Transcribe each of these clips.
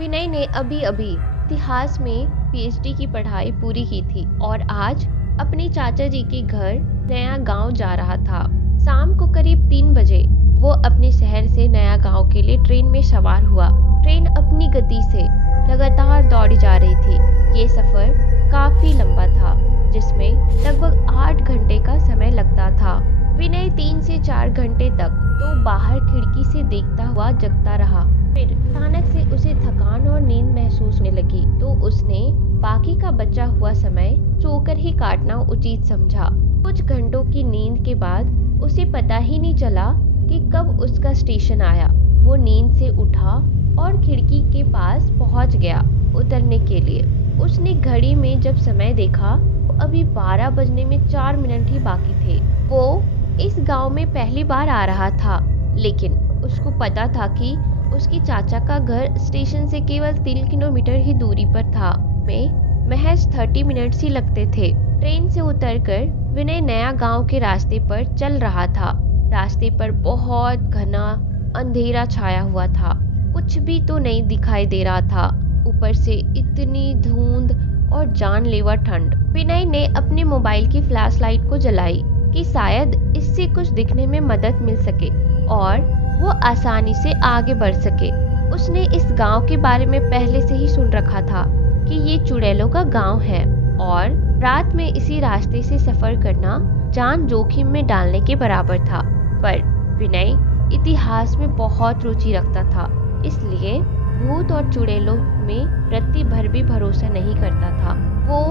विनय ने अभी अभी इतिहास में पीएचडी की पढ़ाई पूरी की थी और आज अपने चाचा जी के घर नया गांव जा रहा था। शाम को करीब 3 बजे वो अपने शहर से नया गांव के लिए ट्रेन में सवार हुआ। ट्रेन अपनी गति से लगातार दौड़ी जा रही थी। ये सफर काफी लंबा था, जिसमें लगभग 8 घंटे का समय लगता था। विनय 3 से 4 घंटे तक तो बाहर खिड़की से देखता हुआ जगता रहा। फिर अचानक से उसे थकान और नींद महसूस होने लगी, तो उसने बाकी का बचा हुआ समय सोकर ही काटना उचित समझा। कुछ घंटों की नींद के बाद उसे पता ही नहीं चला कि कब उसका स्टेशन आया। वो नींद से उठा और खिड़की के पास पहुंच गया उतरने के लिए। उसने घड़ी में जब समय देखा तो अभी 12 बजने में 4 मिनट ही बाकी थे। वो इस गांव में पहली बार आ रहा था, लेकिन उसको पता था कि उसके चाचा का घर स्टेशन से केवल 3 किलोमीटर ही दूरी पर था। में महज 30 मिनट ही लगते थे। ट्रेन से उतरकर विनय नया गांव के रास्ते पर चल रहा था। रास्ते पर बहुत घना अंधेरा छाया हुआ था। कुछ भी तो नहीं दिखाई दे रहा था, ऊपर से इतनी धुंध और जानलेवा ठंड। विनय ने अपने मोबाइल की फ्लैश लाइट को जलाई कि शायद इससे कुछ दिखने में मदद मिल सके और वो आसानी से आगे बढ़ सके। उसने इस गांव के बारे में पहले से ही सुन रखा था कि ये चुड़ैलों का गांव है और रात में इसी रास्ते से सफर करना जान जोखिम में डालने के बराबर था। पर विनय इतिहास में बहुत रुचि रखता था, इसलिए भूत और चुड़ैलों में रत्ती भर भी भरोसा नहीं करता था। वो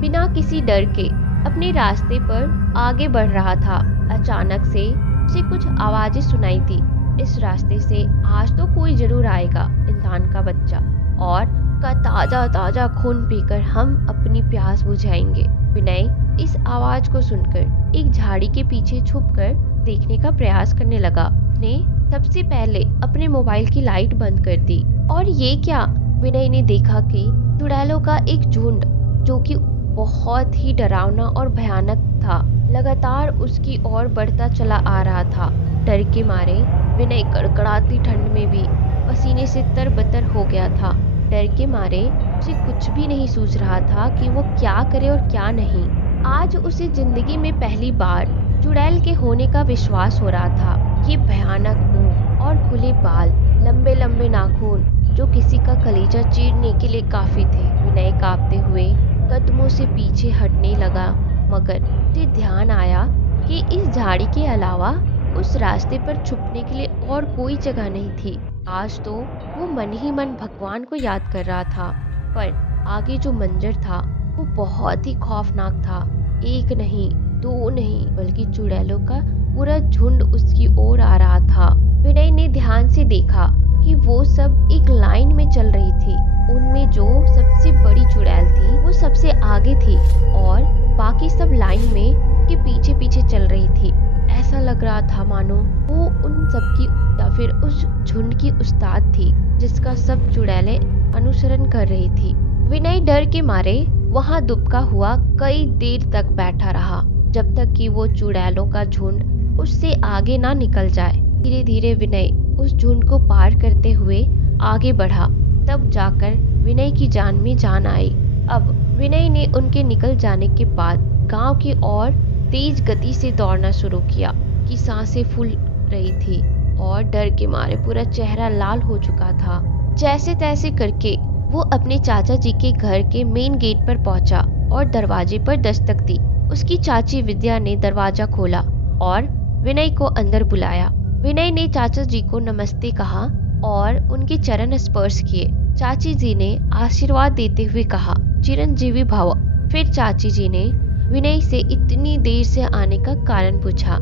बिना किसी डर के अपने रास्ते पर आगे बढ़ रहा था। अचानक से उसे कुछ आवाजें सुनाई दी। इस रास्ते से आज तो कोई जरूर आएगा, इंसान का बच्चा, और का ताजा ताजा खून पीकर हम अपनी प्यास बुझाएंगे। विनय इस आवाज को सुनकर एक झाड़ी के पीछे छुपकर देखने का प्रयास करने लगा। उसने सबसे पहले अपने मोबाइल की लाइट बंद कर दी और ये क्या, विनय ने देखा कि चुड़ैलों का एक झुंड, जो कि बहुत ही डरावना और भयानक था, लगातार उसकी ओर बढ़ता चला आ रहा था। डर के मारे विनय कड़कड़ाती ठंड में भी पसीने से तरबतर हो गया था। डर के मारे उसे कुछ भी नहीं सूझ रहा था कि वो क्या करे और क्या नहीं। आज उसे जिंदगी में पहली बार चुड़ैल के होने का विश्वास हो रहा था। ये भयानक मुंह और खुले बाल, लंबे लंबे नाखून जो किसी का कलेजा चीरने के लिए काफी थे। विनय कांपते हुए कदमों से पीछे हटने लगा, मगर उसे ध्यान आया कि इस झाड़ी के अलावा उस रास्ते पर छुपने के लिए और कोई जगह नहीं थी। आज तो वो मन ही मन भगवान को याद कर रहा था, पर आगे जो मंजर था वो बहुत ही खौफनाक था। एक नहीं, दो नहीं, बल्कि चुड़ैलों का पूरा झुंड उसकी ओर आ रहा था। विनय ने ध्यान से देखा कि वो सब एक लाइन में चल रही थी। उनमें जो सबसे बड़ी चुड़ैल थी वो सबसे आगे थी और बाकी सब लाइन में के पीछे पीछे चल रही थी। ऐसा लग रहा था मानो वो उन सबकी या फिर उस झुंड की उस्ताद थी, जिसका सब चुड़ैलें अनुसरण कर रही थी। विनय डर के मारे वहां दुबका हुआ कई देर तक बैठा रहा, जब तक कि वो चुड़ैलों का झुंड उससे आगे ना निकल जाए। धीरे धीरे विनय उस झुंड को पार करते हुए आगे बढ़ा, तब जाकर विनय की जान में जान आई। अब विनय ने उनके निकल जाने के बाद गांव की ओर तेज गति से दौड़ना शुरू किया कि सांसें फूल रही थी और डर के मारे पूरा चेहरा लाल हो चुका था। जैसे तैसे करके वो अपने चाचा जी के घर के मेन गेट पर पहुंचा और दरवाजे पर दस्तक दी। उसकी चाची विद्या ने दरवाजा खोला और विनय को अंदर बुलाया। विनय ने चाचा जी को नमस्ते कहा और उनके चरण स्पर्श किए। चाची जी ने आशीर्वाद देते हुए कहा, चिरंजीवी भव। फिर चाची जी ने विनय से इतनी देर से आने का कारण पूछा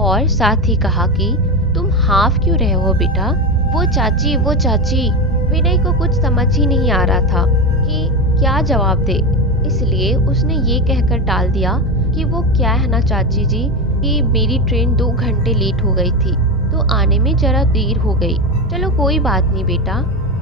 और साथ ही कहा कि तुम हाफ क्यों रहे हो बेटा। वो चाची। विनय को कुछ समझ ही नहीं आ रहा था कि क्या जवाब दे, इसलिए उसने ये कहकर टाल दिया कि वो क्या है ना चाची जी, कि मेरी ट्रेन 2 घंटे लेट हो गई थी तो आने में जरा देर हो गई। चलो कोई बात नहीं बेटा,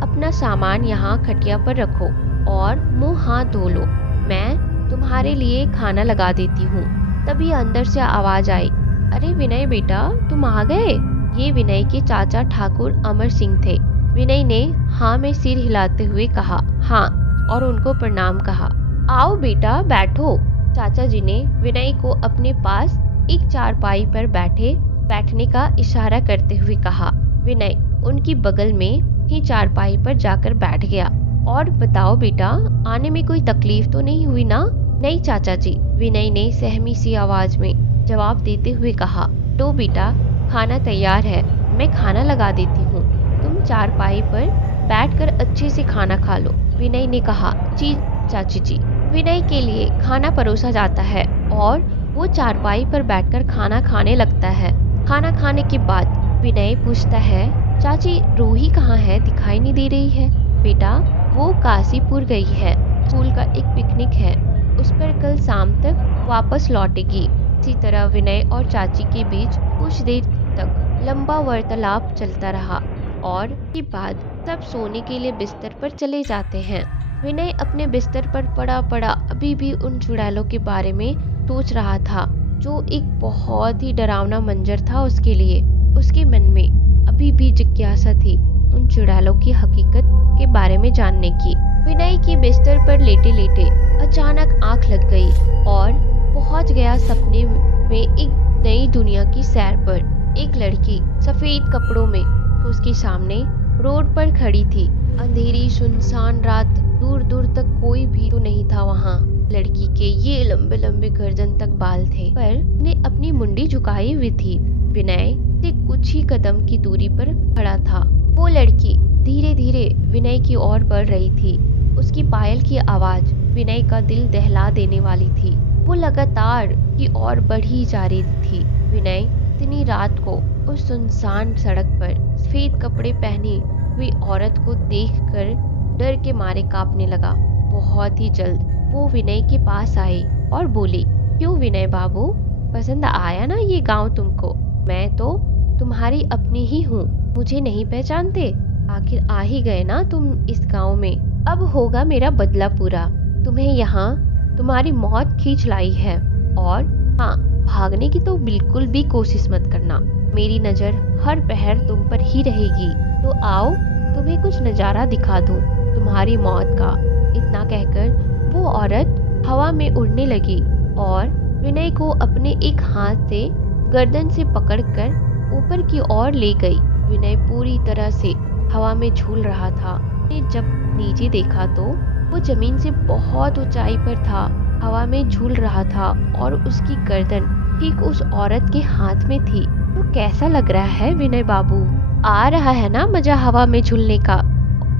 अपना सामान यहाँ खटिया पर रखो और मुंह हाथ धो लो, मैं तुम्हारे लिए खाना लगा देती हूँ। तभी अंदर से आवाज आई, अरे विनय बेटा तुम आ गए। ये विनय के चाचा ठाकुर अमर सिंह थे। विनय ने हाँ में सिर हिलाते हुए कहा हाँ और उनको प्रणाम कहा। आओ बेटा बैठो। चाचा जी ने विनय को अपने पास एक चारपाई पर बैठने का इशारा करते हुए कहा। विनय उनकी बगल में ही चारपाई पर जाकर बैठ गया। और बताओ बेटा, आने में कोई तकलीफ तो नहीं हुई ना? नहीं चाचा जी, विनय ने सहमी सी आवाज में जवाब देते हुए कहा। तो बेटा, खाना तैयार है, मैं खाना लगा देती हूँ, तुम चारपाई पर बैठकर अच्छे से खाना खा लो। विनय ने कहा। जी चाची जी। विनय के लिए खाना परोसा जाता है और वो चारपाई पर बैठकर खाना खाने लगता है। खाना खाने के बाद विनय पूछता है, चाची रूही कहाँ है, दिखाई नहीं दे रही है? बेटा, वो काशीपुर गई है, स्कूल का एक पिकनिक है, उस पर कल शाम तक वापस लौटेगी। इसी तरह विनय और चाची के बीच कुछ देर तक लंबा वार्तालाप चलता रहा और के बाद सब सोने के लिए बिस्तर पर चले जाते हैं। विनय अपने बिस्तर पर पड़ा पड़ा अभी भी उन चुड़ैलों के बारे में सोच रहा था, जो एक बहुत ही डरावना मंजर था उसके लिए। उसके मन में अभी भी जिज्ञासा थी उन चुड़ैलों की हकीकत के बारे में जानने की। विनय की बिस्तर पर लेटे लेटे अचानक आंख लग गई और पहुंच गया सपने में एक नई दुनिया की सैर पर। एक लड़की सफेद कपड़ों में उसके सामने रोड पर खड़ी थी। अंधेरी सुनसान रात, दूर दूर तक कोई भी तो नहीं था वहाँ। लड़की के ये लंबे लंबे गर्दन तक बाल थे, पर ने अपनी मुंडी झुकाई हुई थी। विनय से कुछ ही कदम की दूरी पर खड़ा था। वो लड़की धीरे धीरे विनय की ओर बढ़ रही थी। उसकी पायल की आवाज विनय का दिल दहला देने वाली थी। वो लगातार की ओर बढ़ी जा रही थी। विनय इतनी रात को उस सुनसान सड़क पर सफेद कपड़े पहनी हुई औरत को देखकर डर के मारे कांपने लगा। बहुत ही जल्द वो विनय के पास आई और बोली, क्यों विनय बाबू, पसंद आया ना ये गांव तुमको? मैं तो तुम्हारी अपनी ही हूँ, मुझे नहीं पहचानते? आखिर आ ही गए ना तुम इस गांव में, अब होगा मेरा बदला पूरा। तुम्हें यहाँ तुम्हारी मौत खींच लाई है। और हाँ, भागने की तो बिल्कुल भी कोशिश मत करना, मेरी नजर हर पहर तुम पर ही रहेगी। तो आओ तुम्हें कुछ नजारा दिखा दूं तुम्हारी मौत का। इतना कहकर वो औरत हवा में उड़ने लगी और विनय को अपने एक हाथ से गर्दन से पकड़कर ऊपर की ओर ले गई। विनय पूरी तरह से हवा में झूल रहा था। ने जब नीचे देखा तो वो जमीन से बहुत ऊंचाई पर था, हवा में झूल रहा था और उसकी गर्दन ठीक उस औरत के हाथ में थी। तो कैसा लग रहा है विनय बाबू? आ रहा है ना मजा हवा में झूलने का?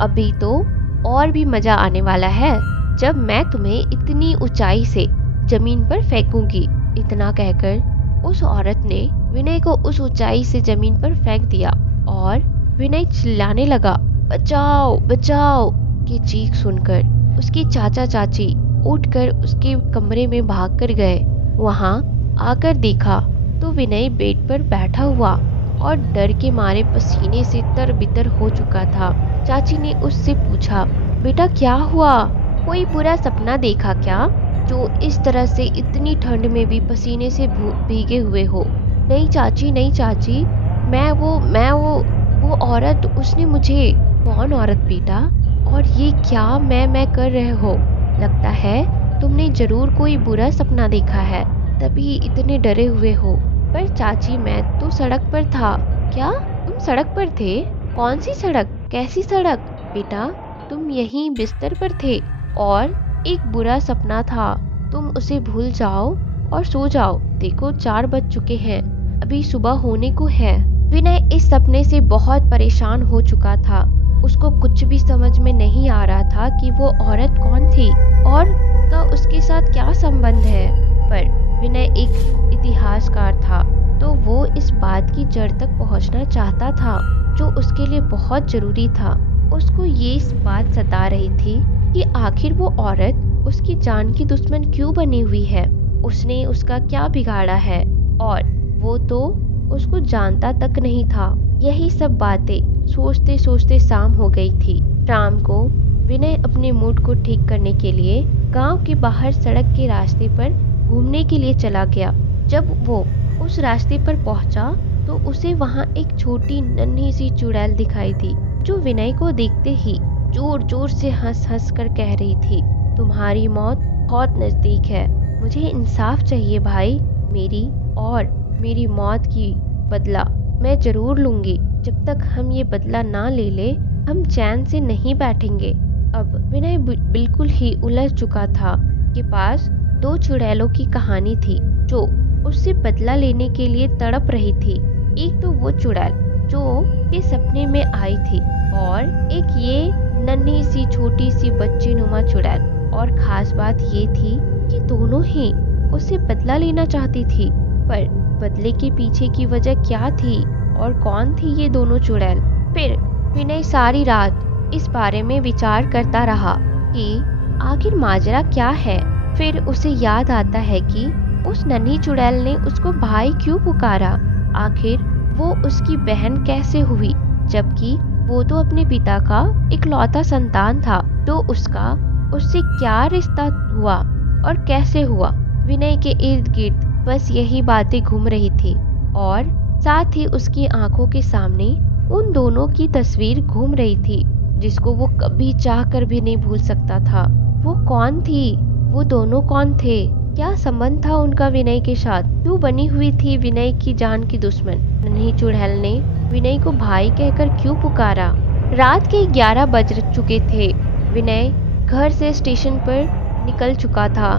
अभी तो और भी मजा आने वाला है जब मैं तुम्हें इतनी ऊंचाई से जमीन पर फेंकूंगी। इतना कहकर उस औरत ने विनय को उस ऊंचाई से जमीन पर फेंक दिया और विनय चिल्लाने लगा, बचाओ बचाओ की चीख सुनकर उसके चाचा चाची उठकर उसके कमरे में भागकर गए। वहां आकर देखा तो विनय बेड पर बैठा हुआ और डर के मारे पसीने से तरबितर हो चुका था। चाची ने उससे पूछा, बेटा क्या हुआ, कोई बुरा सपना देखा क्या, जो इस तरह से इतनी ठंड में भी पसीने से भीगे हुए हो? नहीं चाची, नहीं चाची, मैं वो औरत, उसने मुझे। कौन औरत बेटा? और ये क्या मैं कर रहे हो? लगता है तुमने जरूर कोई बुरा सपना देखा है, तभी इतने डरे हुए हो। पर चाची, मैं तो सड़क पर था। क्या तुम सड़क पर थे? कौन सी सड़क, कैसी सड़क? बेटा, तुम यहीं बिस्तर पर थे और एक बुरा सपना था, तुम उसे भूल जाओ और सो जाओ। देखो 4 बज चुके हैं, अभी सुबह होने को है। विनय इस सपने से बहुत परेशान हो चुका था। उसको कुछ भी समझ में नहीं आ रहा था कि वो औरत कौन थी और का उसके साथ क्या संबंध है। पर विनय एक इतिहासकार था, तो वो इस बात की जड़ तक पहुंचना चाहता था जो उसके लिए बहुत जरूरी था। उसको ये इस बात सता रही थी कि आखिर वो औरत उसकी जान की दुश्मन क्यों बनी हुई है, उसने उसका क्या बिगाड़ा है, और वो तो उसको जानता तक नहीं था। यही सब बातें सोचते सोचते शाम हो गई थी। शाम को विनय अपने मूड को ठीक करने के लिए गांव के बाहर सड़क के रास्ते पर घूमने के लिए चला गया। जब वो उस रास्ते पर पहुंचा तो उसे वहां एक छोटी नन्ही सी चुड़ैल दिखाई दी। जो विनय को देखते ही जोर जोर से हंस हंस कर कह रही थी, तुम्हारी मौत बहुत नजदीक है, मुझे इंसाफ चाहिए भाई। मेरी मौत की बदला मैं जरूर लूंगी। जब तक हम ये बदला ना ले ले हम चैन से नहीं बैठेंगे। अब विनय बिल्कुल ही उलझ चुका था कि पास दो चुड़ैलों की कहानी थी जो उससे बदला लेने के लिए तड़प रही थी। एक तो वो चुड़ैल जो के सपने में आई थी और एक ये नन्ही सी छोटी सी बच्ची नुमा चुड़ैल। और खास बात ये थी कि दोनों ही उससे बदला लेना चाहती थी। पर बदले के पीछे की वजह क्या थी और कौन थी ये दोनों चुड़ैल? फिर विनय सारी रात इस बारे में विचार करता रहा कि आखिर माजरा क्या है। फिर उसे याद आता है कि उस नन्ही चुड़ैल ने उसको भाई क्यों पुकारा। आखिर वो उसकी बहन कैसे हुई, जबकि वो तो अपने पिता का इकलौता संतान था। तो उससे क्या रिश्ता हुआ और कैसे हुआ? विनय के इर्द गिर्द बस यही बातें घूम रही थी और साथ ही उसकी आंखों के सामने उन दोनों की तस्वीर घूम रही थी जिसको वो कभी चाह कर भी नहीं भूल सकता था। वो कौन थी? वो दोनों कौन थे? क्या संबंध था उनका विनय के साथ? क्यों बनी हुई थी विनय की जान की दुश्मन? नन्ही चुड़ैल ने विनय को भाई कहकर क्यों पुकारा? रात के 11 बज चुके थे। विनय घर से स्टेशन पर निकल चुका था।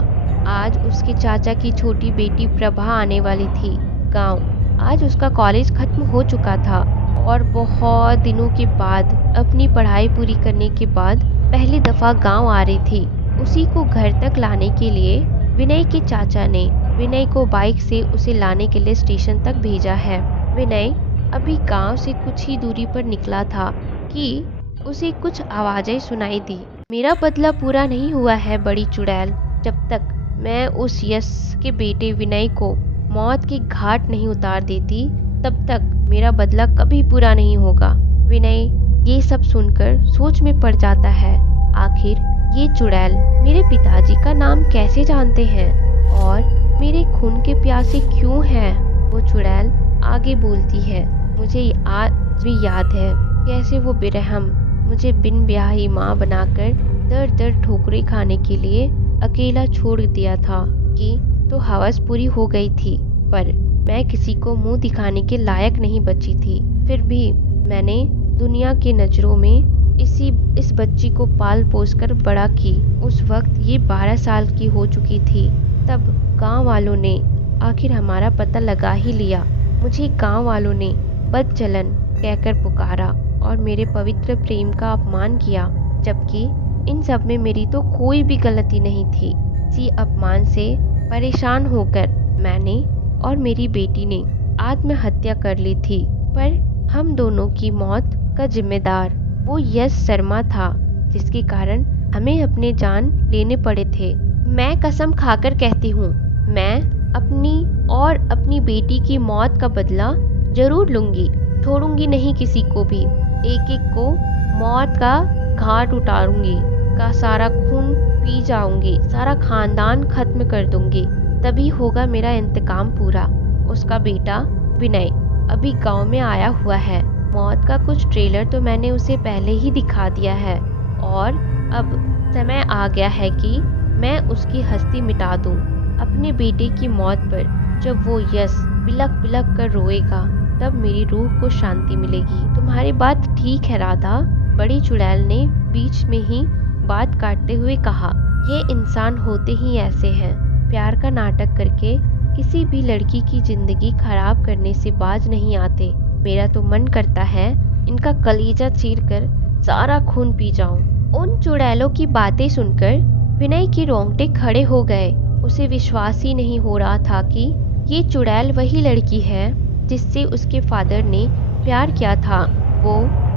आज उसके चाचा की छोटी बेटी प्रभा आने वाली थी गांव। आज उसका कॉलेज खत्म हो चुका था और बहुत दिनों के बाद अपनी पढ़ाई पूरी करने के बाद पहली दफा गांव आ रही थी। उसी को घर तक लाने के लिए विनय के चाचा ने विनय को बाइक से उसे लाने के लिए स्टेशन तक भेजा है। विनय अभी गांव से कुछ ही दूरी पर निकला था कि उसे कुछ आवाजें सुनाई दी। मेरा बदला पूरा नहीं हुआ है बड़ी चुड़ैल। जब तक मैं उस यश के बेटे विनय को मौत के घाट नहीं उतार देती तब तक मेरा बदला कभी पूरा नहीं होगा। विनय ये सब सुनकर सोच में पड़ जाता है, आखिर ये चुड़ैल मेरे पिताजी का नाम कैसे जानते हैं और मेरे खून के प्यासे क्यों हैं? वो चुड़ैल आगे बोलती है, मुझे आज भी याद है कैसे वो बेरहम मुझे बिन ब्याही माँ बनाकर दर दर ठोकरें खाने के लिए अकेला छोड़ दिया था कि तो हवस पूरी हो गई थी, पर मैं किसी को मुंह दिखाने के लायक नहीं बची थी। फिर भी मैंने दुनिया की नज़रों में इस बच्ची को पाल पोस कर बड़ा की। उस वक्त ये 12 साल की हो चुकी थी। तब गांव वालों ने आखिर हमारा पता लगा ही लिया। मुझे गांव वालों ने बदचलन कहकर पुकारा और मेरे पवित्र प्रेम का अपमान किया, जबकि इन सब में मेरी तो कोई भी गलती नहीं थी। इसी अपमान से परेशान होकर मैंने और मेरी बेटी ने आत्महत्या कर ली थी। पर हम दोनों की मौत का जिम्मेदार वो यश शर्मा था, जिसके कारण हमें अपने जान लेने पड़े थे। मैं कसम खाकर कहती हूँ, मैं अपनी और अपनी बेटी की मौत का बदला जरूर लूंगी। छोड़ूंगी नहीं किसी को भी। एक एक को मौत का घाट उतारूंगी, का सारा खून पी जाऊंगी, सारा खानदान खत्म कर दूंगी। तभी होगा मेरा इंतकाम पूरा। उसका बेटा विनय अभी गांव में आया हुआ है। मौत का कुछ ट्रेलर तो मैंने उसे पहले ही दिखा दिया है और अब समय आ गया है कि मैं उसकी हस्ती मिटा दूं। अपने बेटे की मौत पर जब वो यश बिलख बिलख कर रोएगा तब मेरी रूह को शांति मिलेगी। तुम्हारी बात ठीक है राधा, बड़ी चुड़ैल ने बीच में ही बात काटते हुए कहा। ये इंसान होते ही ऐसे हैं, प्यार का नाटक करके किसी भी लड़की की जिंदगी खराब करने से बाज नहीं आते। मेरा तो मन करता है इनका कलीजा चीरकर सारा खून पी जाऊं। उन चुड़ैलों की बातें सुनकर विनय के रोंगटे खड़े हो गए। उसे विश्वास ही नहीं हो रहा था कि ये चुड़ैल वही लड़की है जिससे उसके फादर ने प्यार किया था। वो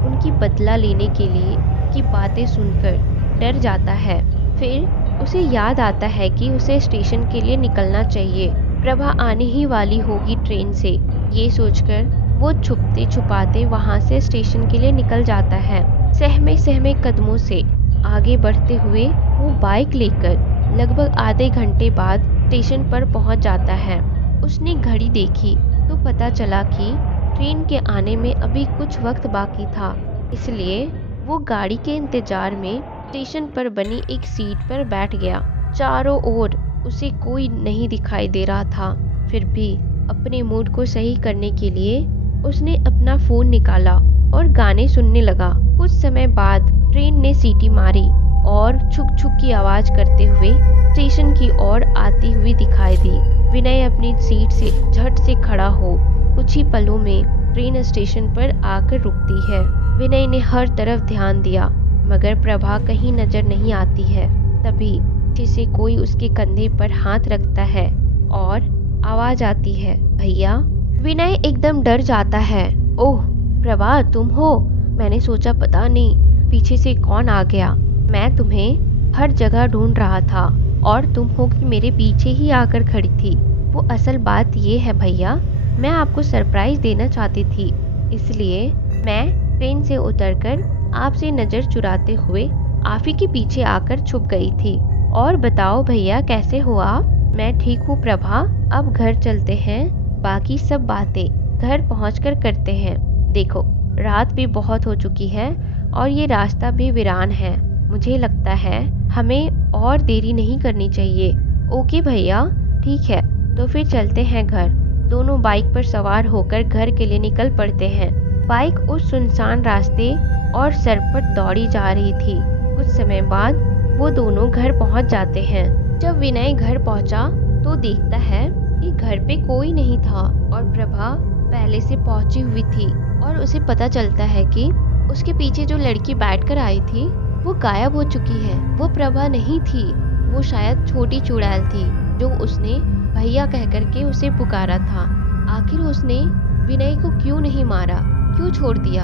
उनकी बदला लेने के लिए की बातें सुनकर डर जाता है। फिर उसे याद आता है कि उसे स्टेशन के लिए निकलना चाहिए। प्रभा आने ही वाली होगी ट्रेन से। ये सोचकर वो छुपते छुपाते वहां से स्टेशन के लिए निकल जाता है। सहमे सहमे कदमों से आगे बढ़ते हुए वो बाइक लेकर लगभग आधे घंटे बाद स्टेशन पर पहुंच जाता है। उसने घड़ी देखी तो पता चला कि ट्रेन के आने में अभी कुछ वक्त बाकी था। इसलिए वो गाड़ी के इंतजार में स्टेशन पर बनी एक सीट पर बैठ गया। चारों ओर उसे कोई नहीं दिखाई दे रहा था। फिर भी अपने मूड को सही करने के लिए उसने अपना फोन निकाला और गाने सुनने लगा। कुछ समय बाद ट्रेन ने सीटी मारी और छुक छुक की आवाज करते हुए स्टेशन की ओर आती हुई दिखाई दी। विनय अपनी सीट से झट से खड़ा हो कुछ ही पलों में ट्रेन स्टेशन पर आकर रुकती है। विनय ने हर तरफ ध्यान दिया मगर प्रभा कहीं नजर नहीं आती है। तभी पीछे से कोई उसके कंधे पर हाथ रखता है और आवाज आती है, भैया। विनय एकदम डर जाता है। ओह प्रभा, तुम हो? मैंने सोचा पता नहीं पीछे से कौन आ गया। मैं तुम्हें हर जगह ढूंढ रहा था और तुम हो कि मेरे पीछे ही आकर खड़ी थी। वो असल बात ये है भैया, मैं आपको सरप्राइज देना चाहती थी, इसलिए मैं ट्रेन से उतरकर आपसे नजर चुराते हुए आप ही के पीछे आकर छुप गई थी। और बताओ भैया, कैसे हो आप? मैं ठीक हूँ प्रभा। अब घर चलते हैं, बाकी सब बातें घर पहुंचकर करते हैं। देखो रात भी बहुत हो चुकी है और ये रास्ता भी वीरान है। मुझे लगता है हमें और देरी नहीं करनी चाहिए। ओके भैया, ठीक है, तो फिर चलते हैं घर। दोनों बाइक पर सवार होकर घर के लिए निकल पड़ते हैं। बाइक उस सुनसान रास्ते और सरपट दौड़ी जा रही थी। कुछ समय बाद वो दोनों घर पहुंच जाते हैं। जब विनय घर पहुंचा तो देखता है कि घर पे कोई नहीं था और प्रभा पहले से पहुंची हुई थी। और उसे पता चलता है कि उसके पीछे जो लड़की बैठकर आई थी वो गायब हो चुकी है। वो प्रभा नहीं थी, वो शायद छोटी चुड़ैल थी जो उसने भैया कह करके उसे पुकारा था। आखिर उसने विनय को क्यों नहीं मारा, क्यों छोड़ दिया?